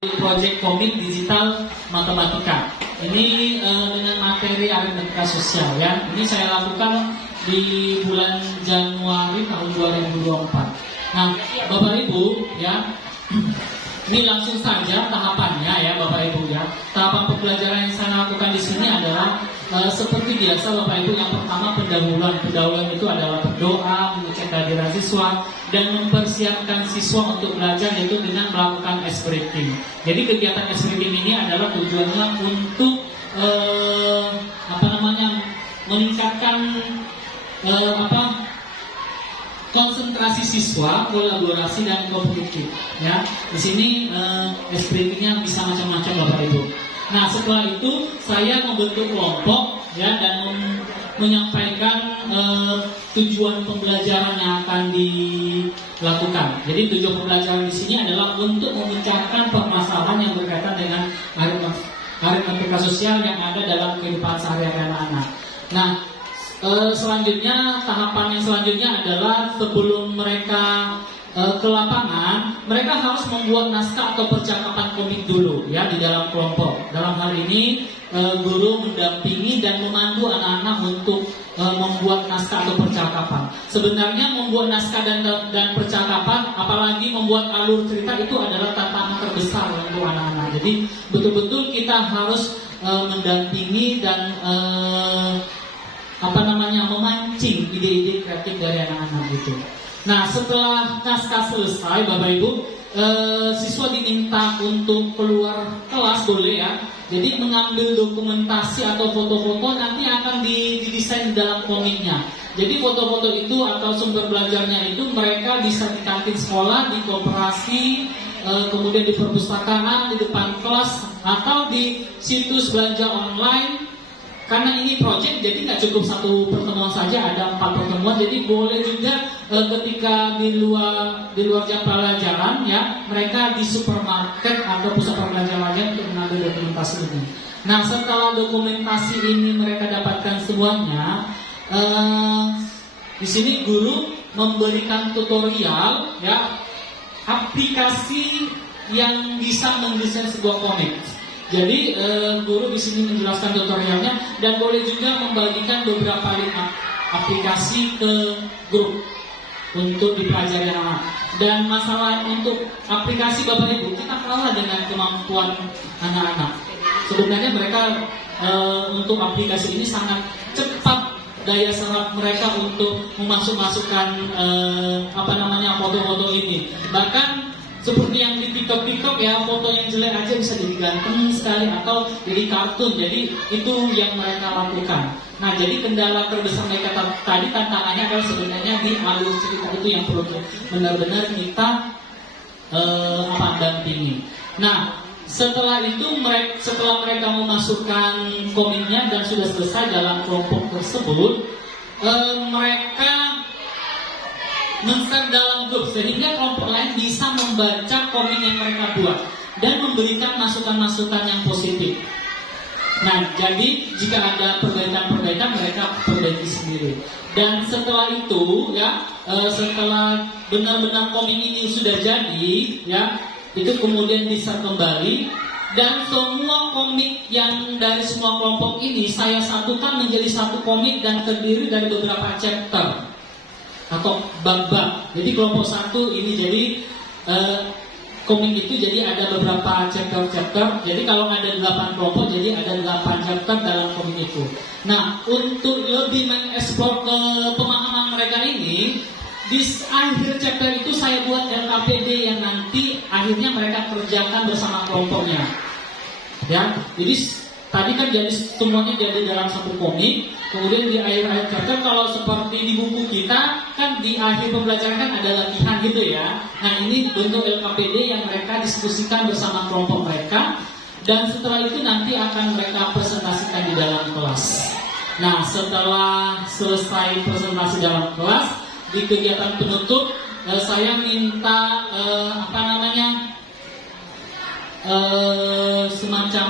Proyek komik digital matematika. Ini dengan materi aritmatika sosial ya. Ini saya lakukan di bulan Januari tahun 2024. Nah, Bapak Ibu ya, ini langsung saja tahapannya ya Bapak Ibu ya. Tahapan pembelajaran yang saya lakukan di sini adalah seperti biasa Bapak Ibu. Yang pertama pendahuluan. Pendahuluan itu adalah berdoa, mengecek kehadiran siswa dan mempersiapkan siswa untuk belajar, yaitu dengan melakukan ice breaking. Jadi kegiatan ice breaking ini adalah tujuannya untuk meningkatkan konsentrasi siswa, kolaborasi dan kompetitif. Ya, di sini ice breakingnya bisa macam-macam Bapak Ibu. Nah, setelah itu saya membentuk kelompok ya dan menyampaikan tujuan pembelajaran yang akan dilakukan. Jadi tujuan pembelajaran di sini adalah untuk memecahkan permasalahan yang berkaitan dengan aritmatika sosial yang ada dalam kehidupan sehari-hari anak-anak. Nah, selanjutnya tahapan yang selanjutnya adalah sebelum mereka ke lapangan, mereka harus membuat naskah atau percakapan komik dulu ya di dalam kelompok. Dalam hal ini guru mendampingi dan memandu anak-anak untuk membuat naskah atau percakapan. Sebenarnya membuat naskah dan percakapan, apalagi membuat alur cerita, itu adalah tantangan terbesar untuk anak-anak. Jadi betul-betul kita harus mendampingi dan memancing ide-ide kreatif dari anak-anak itu. Nah, setelah naskah selesai Bapak Ibu, siswa diminta untuk keluar kelas, boleh ya. Jadi mengambil dokumentasi atau foto-foto nanti akan didesain dalam komiknya. Jadi foto-foto itu atau sumber belajarnya itu mereka bisa di kantin sekolah, di koperasi, kemudian di perpustakaan, di depan kelas, atau di situs belanja online. Karena ini project, jadi nggak cukup satu pertemuan saja, ada 4 pertemuan. Jadi boleh juga ketika di luar jam pelajaran ya, mereka di supermarket atau pusat perbelanjaan lainnya untuk mengambil dokumentasi ini. Nah, setelah dokumentasi ini mereka dapatkan semuanya, di sini guru memberikan tutorial ya, aplikasi yang bisa mendesain sebuah komik. Jadi guru di sini menjelaskan tutorialnya dan boleh juga membagikan beberapa link aplikasi ke grup untuk dipelajari anak. Dan masalah untuk aplikasi Bapak Ibu, kita kalah dengan kemampuan anak-anak. Sebenarnya mereka untuk aplikasi ini sangat cepat daya serap mereka untuk memasukkan foto-foto ini. Bahkan seperti yang di TikTok ya, foto yang jelek aja bisa jadi ganteng sekali atau jadi kartun. Jadi itu yang mereka lakukan. Nah, jadi kendala terbesar mereka tadi tantangannya adalah sebenarnya di alur cerita itu yang perlu benar-benar kita dampingi. Nah, setelah itu setelah mereka memasukkan komiknya dan sudah selesai dalam kelompok tersebut, mereka men-share dalam grup sehingga kelompok lain bisa membaca komik yang mereka buat dan memberikan masukan-masukan yang positif. Nah, jadi jika ada perbaikan-perbaikan mereka perbaiki sendiri. Dan setelah itu ya, setelah benar-benar komik ini sudah jadi ya, itu kemudian di-share kembali dan semua komik yang dari semua kelompok ini saya satukan menjadi satu komik dan terdiri dari beberapa chapter atau bab-bab. Jadi kelompok satu ini jadi komik itu jadi ada beberapa chapter. Jadi kalau ada 8 kelompok jadi ada 8 chapter dalam komik itu. Nah, untuk lebih mengeksplor ke pemahaman mereka ini, di akhir chapter itu saya buat LKPD yang nanti akhirnya mereka kerjakan bersama kelompoknya. Ya, jadi tadi kan jadi semuanya jadi dalam satu komik. Kemudian di akhir chapter, kalau seperti di buku kita kan di akhir pembelajaran kan ada latihan gitu ya. Nah, ini bentuk LKPD yang mereka diskusikan bersama kelompok mereka. Dan setelah itu nanti akan mereka presentasikan di dalam kelas. Nah, setelah selesai presentasi dalam kelas, di kegiatan penutup saya minta semacam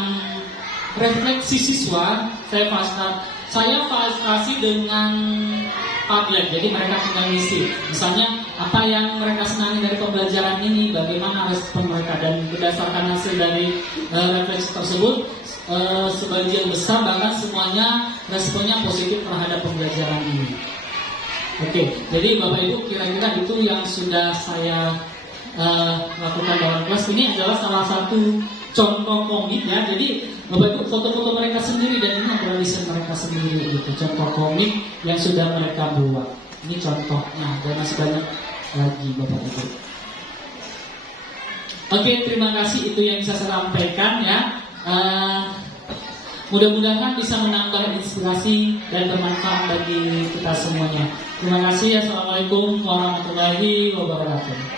refleksi siswa. Saya fasilitasi dengan Padlet, jadi mereka tinggal ngisi. Misalnya apa yang mereka senangi dari pembelajaran ini, bagaimana respon mereka, dan berdasarkan hasil dari refleksi tersebut, sebagian besar bahkan semuanya responnya positif terhadap pembelajaran ini. Oke, jadi Bapak Ibu kira-kira itu yang sudah saya lakukan dalam kelas. Ini adalah salah satu contoh komik ya. Jadi Bapak Ibu foto-foto mereka sendiri dan ini adalah desain mereka sendiri gitu. Contoh komik yang sudah mereka buat. Ini contohnya dan masih banyak lagi Bapak Ibu. Oke, terima kasih, itu yang bisa saya sampaikan ya. Mudah-mudahan bisa menambah inspirasi dan bermanfaat bagi kita semuanya. Terima kasih. Assalamualaikum warahmatullahi wabarakatuh.